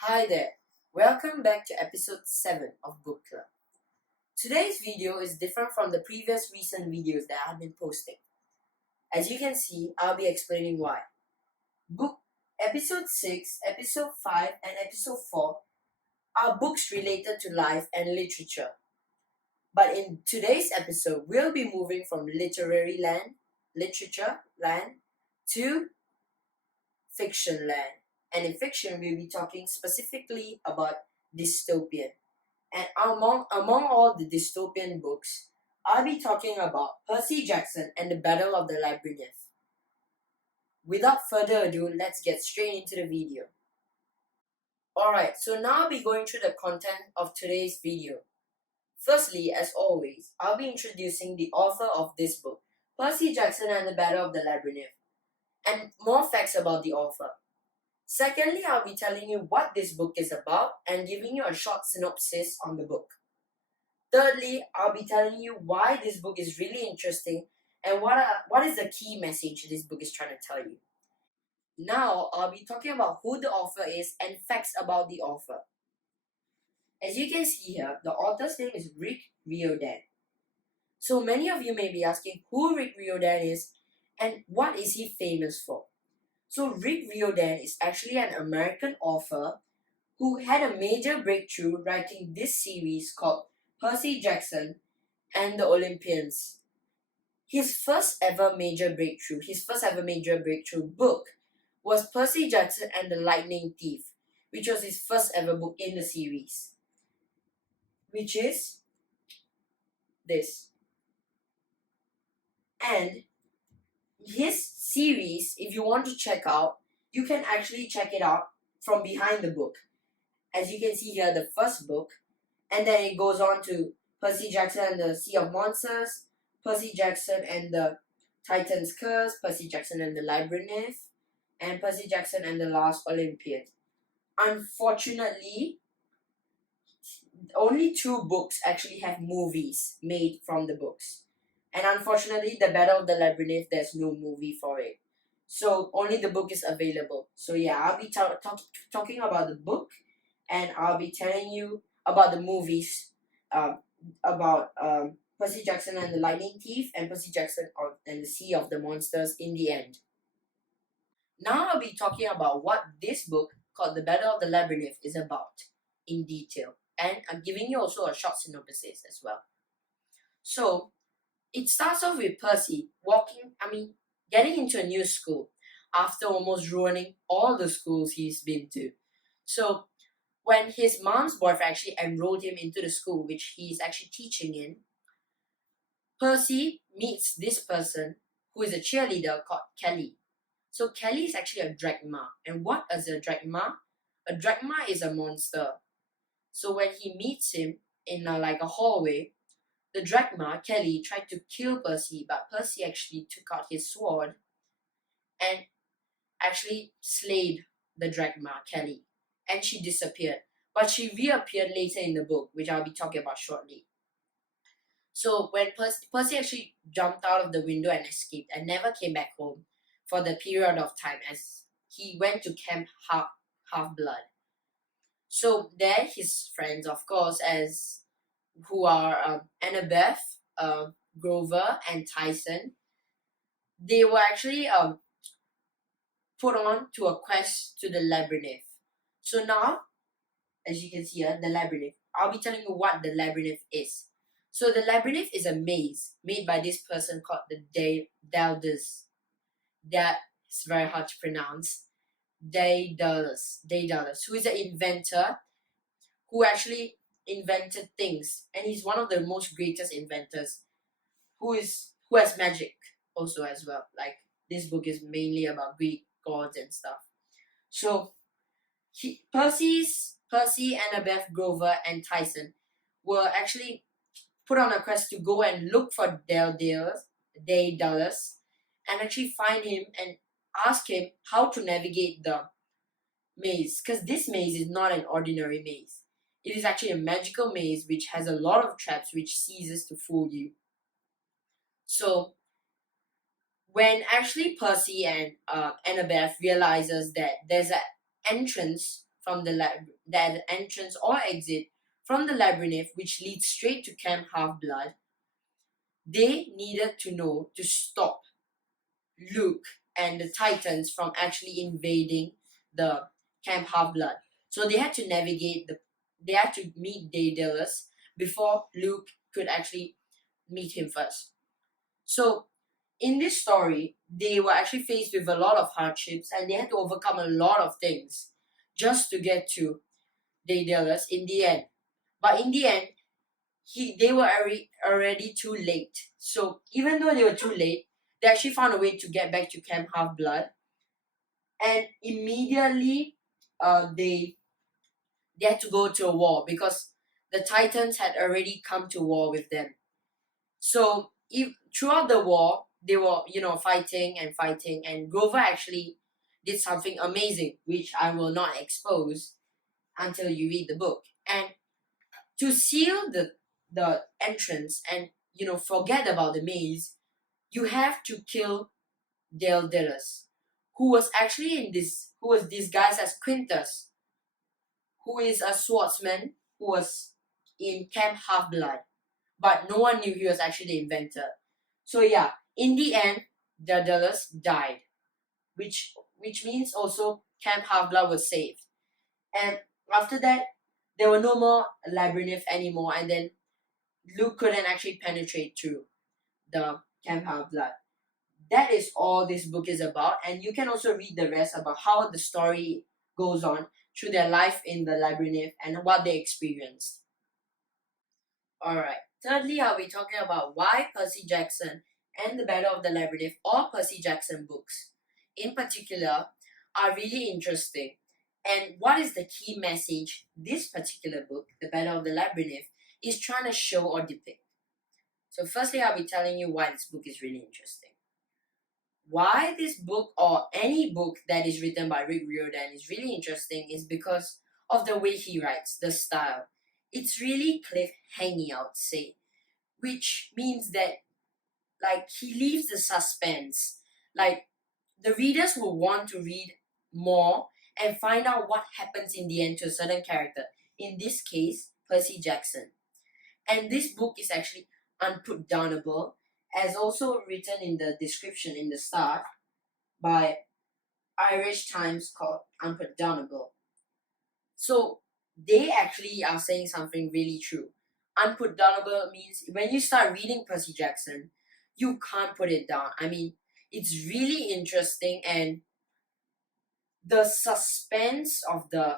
Hi there, welcome back to episode 7 of Book Club. Today's video is different from the previous recent videos that I've been posting. As you can see, I'll be explaining why. Book Episode 6, Episode 5 and Episode 4 are books related to life and literature. But in today's episode, we'll be moving from literature land, to fiction land. And in fiction, we'll be talking specifically about dystopian. And among all the dystopian books, I'll be talking about Percy Jackson and the Battle of the Labyrinth. Without further ado, let's get straight into the video. Alright, so now I'll be going through the content of today's video. Firstly, as always, I'll be introducing the author of this book, Percy Jackson and the Battle of the Labyrinth, and more facts about the author. Secondly, I'll be telling you what this book is about and giving you a short synopsis on the book. Thirdly, I'll be telling you why this book is really interesting and what is the key message this book is trying to tell you. Now, I'll be talking about who the author is and facts about the author. As you can see here, the author's name is Rick Riordan. So many of you may be asking who Rick Riordan is and what is he famous for. So Rick Riordan is actually an American author who had a major breakthrough writing this series called Percy Jackson and the Olympians. His first ever major breakthrough book was Percy Jackson and the Lightning Thief, which was his first ever book in the series, which is this. And his series, if you want to check out, you can actually check it out from behind the book. As you can see here, the first book, and then it goes on to Percy Jackson and the Sea of Monsters, Percy Jackson and the Titan's Curse, Percy Jackson and the Labyrinth, and Percy Jackson and the Last Olympian. Unfortunately, only 2 books actually have movies made from the books. And unfortunately, the Battle of the Labyrinth, there's no movie for it. So only the book is available. So yeah, I'll be talking about the book, and I'll be telling you about the movies, about Percy Jackson and the Lightning Thief and Percy Jackson and the Sea of the Monsters in the end. Now I'll be talking about what this book called The Battle of the Labyrinth is about in detail, and I'm giving you also a short synopsis as well. So it starts off with Percy getting into a new school after almost ruining all the schools he's been to. So when his mom's boyfriend actually enrolled him into the school which he's actually teaching in, Percy meets this person who is a cheerleader called Kelly. So Kelly is actually a drachma. And what is a drachma? A drachma is a monster. So when he meets him in a hallway, the drachma, Kelly, tried to kill Percy, but Percy actually took out his sword and actually slayed the drachma, Kelly. And she disappeared. But she reappeared later in the book, which I'll be talking about shortly. So when Percy actually jumped out of the window and escaped and never came back home for the period of time, as he went to Camp Half-Blood. So there his friends, of course, who are Annabeth, Grover, and Tyson, they were actually put on to a quest to the Labyrinth. So now, as you can see here, the Labyrinth. I'll be telling you what the Labyrinth is. So the Labyrinth is a maze made by this person called the Daedalus. That's very hard to pronounce. Daedalus, who is an inventor who actually invented things, and he's one of the most greatest inventors who has magic also as well. Like, this book is mainly about Greek gods and stuff. So Percy, Annabeth, Grover, and Tyson were actually put on a quest to go and look for Daedalus and actually find him and ask him how to navigate the maze, because this maze is not an ordinary maze. It is actually a magical maze which has a lot of traps which ceases to fool you. So when actually Percy and Annabeth realizes that there's an entrance from the entrance or exit from the labyrinth, which leads straight to Camp Half-Blood, they needed to know to stop Luke and the Titans from actually invading the Camp Half-Blood. So they had to they had to meet Daedalus before Luke could actually meet him first. So in this story, they were actually faced with a lot of hardships and they had to overcome a lot of things just to get to Daedalus in the end. But in the end, they were already too late. So even though they were too late, they actually found a way to get back to Camp Half-Blood, and immediately they had to go to a war because the Titans had already come to war with them. So throughout the war, they were fighting, and Grover actually did something amazing, which I will not expose until you read the book. And to seal the entrance and forget about the maze, you have to kill Daedalus, who was disguised as Quintus, who is a swordsman who was in Camp Half-Blood, but no one knew he was actually the inventor. So yeah, in the end, Daedalus died, which means also Camp Half-Blood was saved. And after that, there were no more Labyrinth anymore, and then Luke couldn't actually penetrate through the Camp Half-Blood. That is all this book is about, and you can also read the rest about how the story goes on through their life in the Labyrinth and what they experienced. Alright, thirdly, I'll be talking about why Percy Jackson and the Battle of the Labyrinth, or Percy Jackson books in particular, are really interesting, and what is the key message this particular book, The Battle of the Labyrinth, is trying to show or depict. So firstly, I'll be telling you why this book is really interesting. Why this book, or any book that is written by Rick Riordan, is really interesting is because of the way he writes, the style. It's really cliffhanging, I would say, which means that he leaves the suspense. The readers will want to read more and find out what happens in the end to a certain character. In this case, Percy Jackson. And this book is actually unputdownable, as also written in the description in the start by Irish Times, called Unputdownable. So they actually are saying something really true. Unputdownable means when you start reading Percy Jackson, you can't put it down. I mean, it's really interesting, and the suspense of the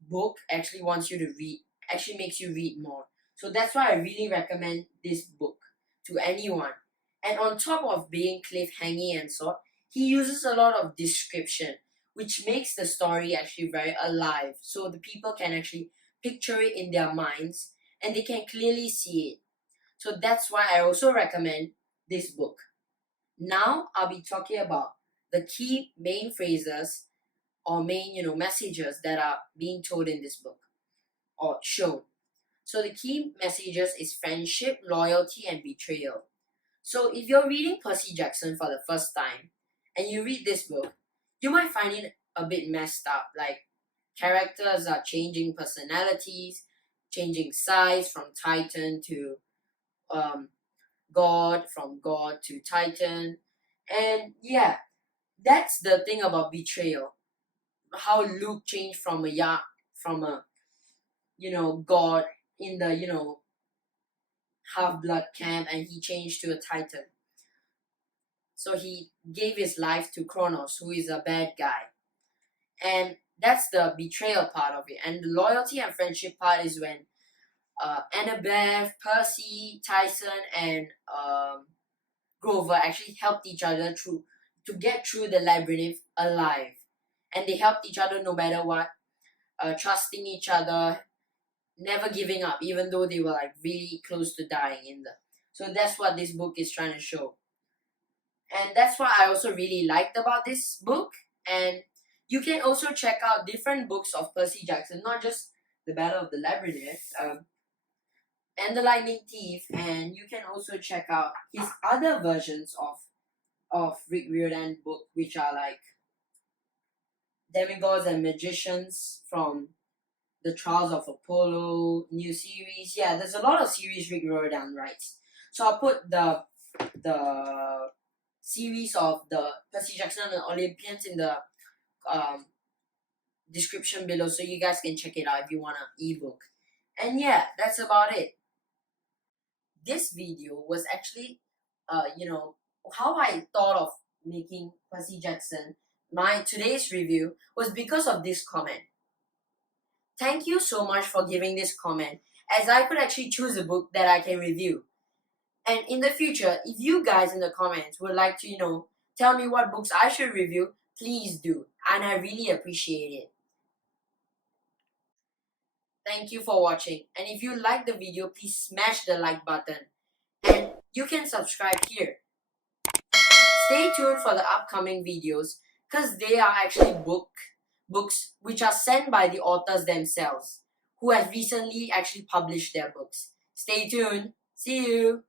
book actually makes you read more. So that's why I really recommend this book to anyone. And on top of being cliffhanging and so, he uses a lot of description, which makes the story actually very alive. So the people can actually picture it in their minds and they can clearly see it. So that's why I also recommend this book. Now I'll be talking about the key main phrases or main messages that are being told in this book or shown. So the key messages is friendship, loyalty, and betrayal. So if you're reading Percy Jackson for the first time and you read this book, you might find it a bit messed up. Characters are changing personalities, changing size from Titan to God, from God to Titan. And yeah, that's the thing about betrayal. How Luke changed from a God in the Half-Blood camp, and he changed to a Titan. So he gave his life to Kronos, who is a bad guy. And that's the betrayal part of it. And the loyalty and friendship part is when Annabeth, Percy, Tyson, and Grover actually helped each other to get through the labyrinth alive. And they helped each other no matter what, trusting each other, never giving up, even though they were really close to dying So that's what this book is trying to show. And that's what I also really liked about this book. And you can also check out different books of Percy Jackson, not just The Battle of the Labyrinth, and The Lightning Thief, and you can also check out his other versions of Rick Riordan book, which are Demigods and Magicians from the Trials of Apollo, new series. Yeah, there's a lot of series Rick Riordan writes. So I'll put the series of the Percy Jackson and Olympians in the um, description below, so you guys can check it out if you want an ebook. And yeah, that's about it. This video was actually, how I thought of making Percy Jackson. My today's review was because of this comment. Thank you so much for giving this comment, as I could actually choose a book that I can review. And in the future, if you guys in the comments would like to, tell me what books I should review, please do. And I really appreciate it. Thank you for watching. And if you like the video, please smash the like button. And you can subscribe here. Stay tuned for the upcoming videos, because they are actually books which are sent by the authors themselves, who have recently actually published their books. Stay tuned. See you.